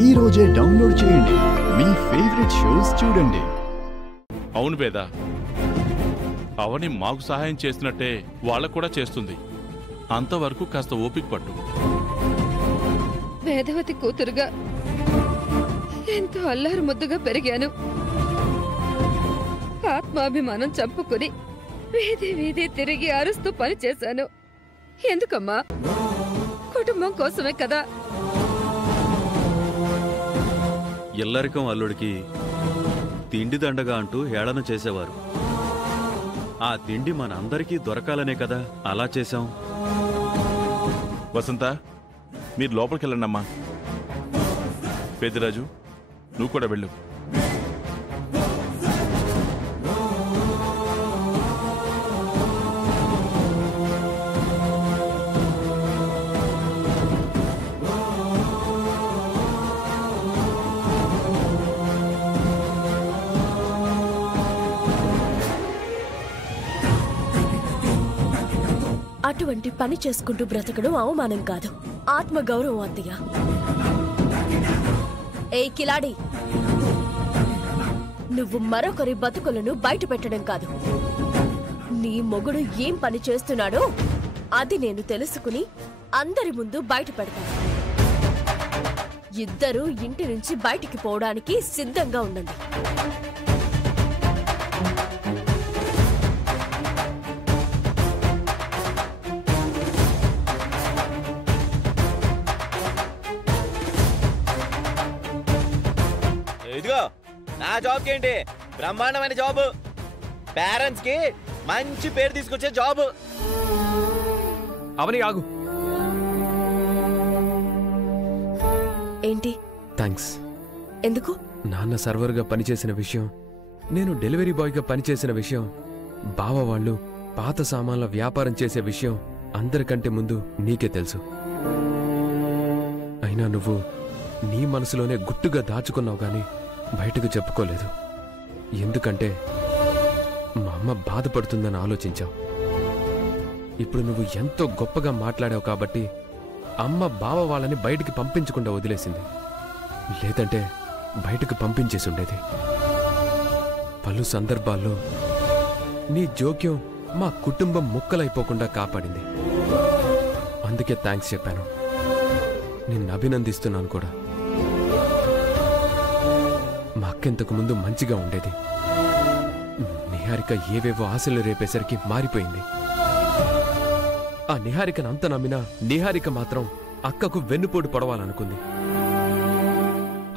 ఈ రోజే డౌన్లోడ్ చేయండి, మీ ఫేవరెట్ షోస్ చూడండి. అవును వేద, అవని మాకు సహాయం చేసినట్టే వాళ్ళకు కూడా చేస్తుంది. అంతవరకు కాస్త ఓపిక పట్టు. వేదవతి కూతురుగా ఎంతో అల్లారు ముద్దుగా పెరిగాను. ఆత్మాభిమానం చంపుకుని వీధి వీధి తిరిగి అరుస్తూ పని చేశాను. ఎందుకమ్మా? కుటుంబం కోసమే కదా. ఇల్లరికం అల్లుడికి తిండి దండగా అంటూ హేళన చేసేవారు. ఆ తిండి మనందరికీ దొరకాలనే కదా అలా చేశాం. వసంత, మీరు లోపలికెళ్ళండమ్మా. పెద్దిరాజు, నువ్వు కూడా వెళ్ళు. అటువంటి పని చేసుకుంటూ బ్రతకడం అవమానం కాదు, ఆత్మగౌరవం అత్తయ్య. ఏ కిలాడి, నువ్వు మరొకరి బతుకులను బయట పెట్టడం కాదు, నీ మొగుడు ఏం పని చేస్తున్నాడో అది నేను తెలుసుకుని అందరి ముందు బయట పెడతాను. ఇద్దరూ ఇంటి నుంచి బయటికి పోవడానికి సిద్ధంగా ఉండండి. ఇదిగో నా జాబ్ ఏంటి, బ్రహ్మాండమైన జాబ్, పేరెంట్స్ కి మంచి పేరు తీసుకొచ్చే జాబ్. అవని ఆగు. ఏంటి? థ్యాంక్స్. ఎందుకు? నాన్న సర్వర్గా పనిచేసిన విషయం, నేను డెలివరీ బాయ్గా పనిచేసిన విషయం, బావ వాళ్ళు పాత సామాన్ల వ్యాపారం చేసే విషయం అందరికంటే ముందు నీకే తెలుసు. అయినా నువ్వు నీ మనసులోనే గుట్టుగా దాచుకున్నావు గాని బయటకు చెప్పుకోలేదు. ఎందుకంటే మా అమ్మ బాధపడుతుందని ఆలోచించావు. ఇప్పుడు నువ్వు ఎంతో గొప్పగా మాట్లాడావు కాబట్టి అమ్మ బావ వాళ్ళని బయటికి పంపించకుండా వదిలేసింది. లేదంటే బయటకు పంపించేసి ఉండేది. పలు సందర్భాల్లో నీ జోక్యం మా కుటుంబం ముక్కలైపోకుండా కాపాడింది. అందుకే థ్యాంక్స్ చెప్పాను. నిన్ను అభినందిస్తున్నాను కూడా. మా అక్కింతకు ముందు మంచిగా ఉండేది. నిహారిక ఏవేవో ఆశలు రేపేసరికి మారిపోయింది. ఆ నిహారికను అంత నమ్మినా నిహారిక మాత్రం అక్కకు వెన్నుపోటు పడవాలనుకుంది.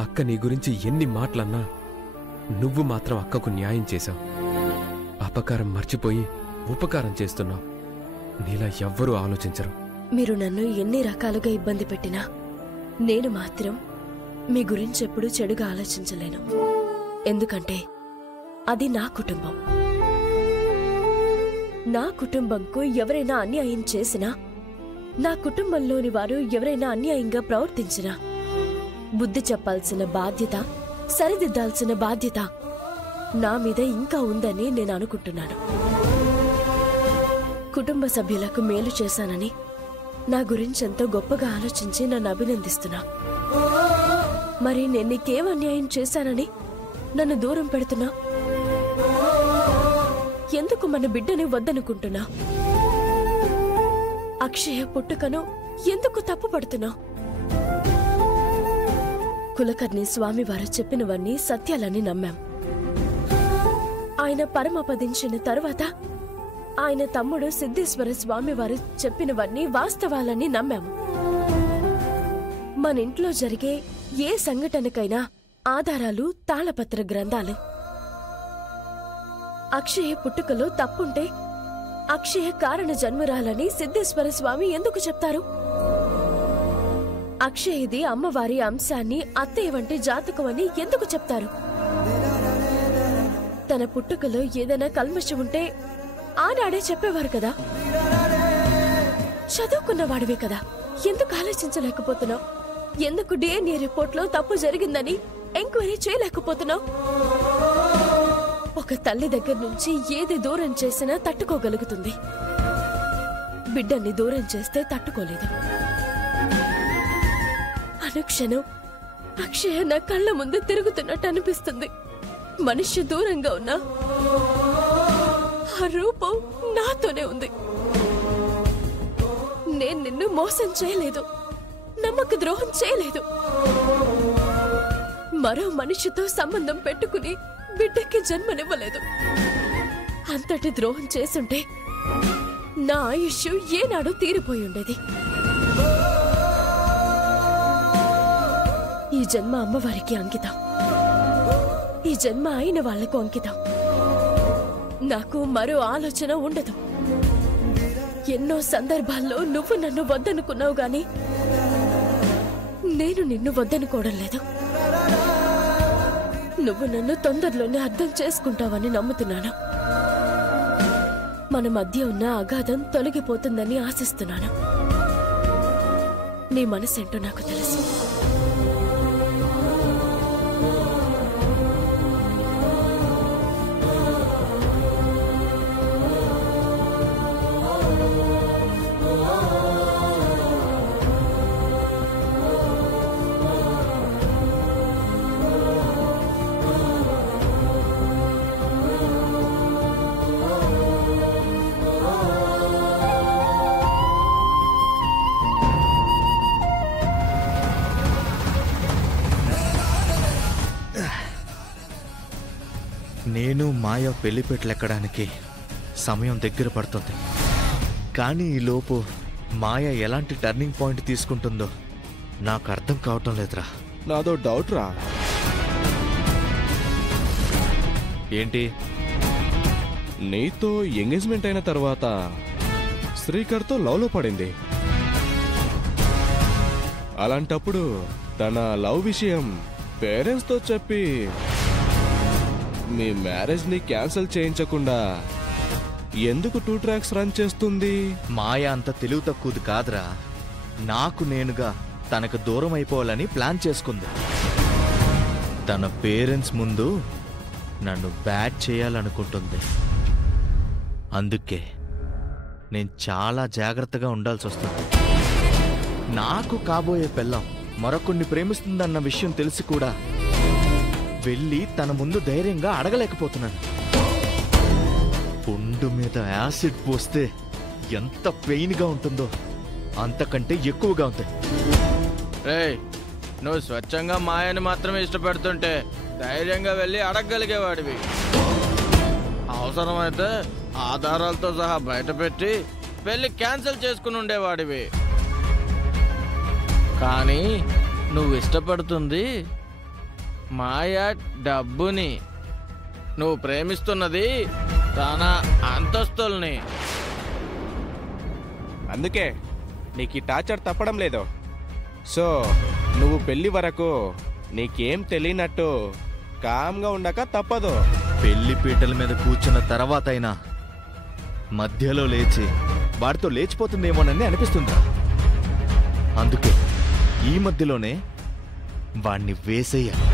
అక్క నీ గురించి ఎన్ని మాటలన్నా నువ్వు మాత్రం అక్కకు న్యాయం చేశావు. అపకారం మర్చిపోయి ఉపకారం చేస్తున్నావు. నీలా ఎవ్వరూ ఆలోచించరు. మీరు నన్ను ఎన్ని రకాలుగా ఇబ్బంది పెట్టినా నేను మాత్రం మీ గురించి ఎప్పుడూ చెడుగా ఆలోచించలేను. ఎందుకంటే అది నా కుటుంబం. నా కుటుంబంకు ఎవరైనా అన్యాయం చేసినా, నా కుటుంబంలోని వారు ఎవరైనా అన్యాయంగా ప్రవర్తించినా బుద్ధి చెప్పాల్సిన బాధ్యత, సరిదిద్దాల్సిన బాధ్యత నా మీద ఇంకా ఉందని నేను అనుకుంటున్నాను. కుటుంబ సభ్యులకు మేలు చేశానని నా గురించి ఎంతో గొప్పగా ఆలోచించి నన్ను అభినందిస్తున్నా. మరి నేను నీకేం అన్యాయం చేశానని నన్ను దూరం పెడుతున్నా? ఎందుకు మన బిడ్డని వద్దనుకుంటున్నా? అక్షయ పుట్టుకను ఎందుకు తప్పు పడుతున్నా? కులకర్ణి స్వామివారు చెప్పినవన్నీ సత్యాలని నమ్మాం. ఆయన పరమపదించిన తరువాత ఆయన తమ్ముడు సిద్ధేశ్వర స్వామివారు చెప్పినవన్నీ వాస్తవాలని నమ్మాము. మన ఇంట్లో జరిగే ఏ సంఘటనకైనా ఆధారాలు తాళపత్ర గ్రంథాలు. అక్షయ పుట్టుకలో తప్పుంటే అక్షయ కారణ జన్మరాలని సిద్ధేశ్వర స్వామి ఎందుకు చెప్తారు? అక్షయది అమ్మవారి అంశాన్ని అత్తయ్య వంటి జాతకం అని ఎందుకు చెప్తారు? తన పుట్టుకలో ఏదైనా కల్మషం ఉంటే ఆనాడే చెప్పేవారు కదా. చదువుకున్నవాడివే కదా, ఎందుకు ఆలోచించలేకపోతున్నావు? ఎందుకు DNA రిపోర్ట్లో తప్పు జరిగిందని ఎంక్వైరీ చేయలేకపోతున్నావు? ఒక తల్లి దగ్గర నుంచి ఏది దూరం చేసినా తట్టుకోగలుగుతుంది, బిడ్డని దూరం చేస్తే తట్టుకోలేదు. అనుక్షణం అక్షయ నా కళ్ళ ముందు తిరుగుతున్నట్టు అనిపిస్తుంది. మనిషి దూరంగా ఉన్నా ఆ రూపం నాతోనే ఉంది. నేను నిన్ను మోసం చేయలేదు, నమ్మక ద్రోహం చేయలేదు. మరో మనిషితో సంబంధం పెట్టుకుని బిడ్డకి జన్మనివ్వలేదు. అంతటి ద్రోహం చేసుంటే నా ఆయుష్ ఏనాడో తీరిపోయి ఉండేది. ఈ జన్మ అమ్మవారికి అంకితం, ఈ జన్మ అయిన వాళ్లకు అంకితం. నాకు మరో ఆలోచన ఉండదు. ఎన్నో సందర్భాల్లో నువ్వు నన్ను వద్దనుకున్నావు గాని నేను నిన్ను వద్దనుకోవడం లేదు. నువ్వు నన్ను తొందరలోనే అర్థం చేసుకుంటావని నమ్ముతున్నాను. మన మధ్య ఉన్న అగాధం తొలగిపోతుందని ఆశిస్తున్నాను. నీ మనసేంటో నాకు తెలుసు. నేను మాయ పెళ్లిపెట్లెక్కడానికి సమయం దగ్గర పడుతుంది. కానీ ఈలోపు మాయ ఎలాంటి టర్నింగ్ పాయింట్ తీసుకుంటుందో నాకు అర్థం కావటం లేదురా. నాదో డౌట్ రా. ఏంటి? నీతో ఎంగేజ్మెంట్ అయిన తర్వాత శ్రీకర్తో లవ్లో పడింది. అలాంటప్పుడు తన లవ్ విషయం పేరెంట్స్తో చెప్పి మీ మ్యారేజ్ని క్యాన్సిల్ చేయించకుండా ఎందుకు 2 ట్రాక్స్ రన్ చేస్తుంది? మాయ అంత తెలివి తక్కువది కాదురా. నాకు నేనుగా తనకు దూరం అయిపోవాలని ప్లాన్ చేసుకుంది. తన పేరెంట్స్ ముందు నన్ను బ్యాడ్ చేయాలనుకుంటుంది. అందుకే నేను చాలా జాగ్రత్తగా ఉండాల్సి వస్తుంది. నాకు కాబోయే పెళ్ళాం మరొకరిని ప్రేమిస్తుందన్న విషయం తెలిసి కూడా వెళ్ళి తన ముందు ధైర్యంగా అడగలేకపోతున్నాను. పుండు మీద యాసిడ్ పోస్తే ఎంత పెయిన్గా ఉంటుందో అంతకంటే ఎక్కువగా ఉంది. నువ్వు స్వచ్ఛంగా మాయని మాత్రమే ఇష్టపడుతుంటే ధైర్యంగా వెళ్ళి అడగగలిగేవాడివి. అవసరమైతే ఆధారాలతో సహా బయటపెట్టి పెళ్లి క్యాన్సిల్ చేసుకుని ఉండేవాడివి. కానీ నువ్వు ఇష్టపడుతుంది మాయ డబ్బుని, నువ్వు ప్రేమిస్తున్నది తన అంతస్తుల్ని. అందుకే నీకు ఈ టార్చర్ తప్పడం లేదు. సో నువ్వు పెళ్లి వరకు నీకేం తెలియనట్టు కామ్గా ఉండక తప్పదు. పెళ్లి పీటల మీద కూర్చున్న తర్వాత అయినా మధ్యలో లేచి వాడితో లేచిపోతుందేమోనని అనిపిస్తుంది. అందుకే ఈ మధ్యలోనే వాణ్ణి వేసేయాలి.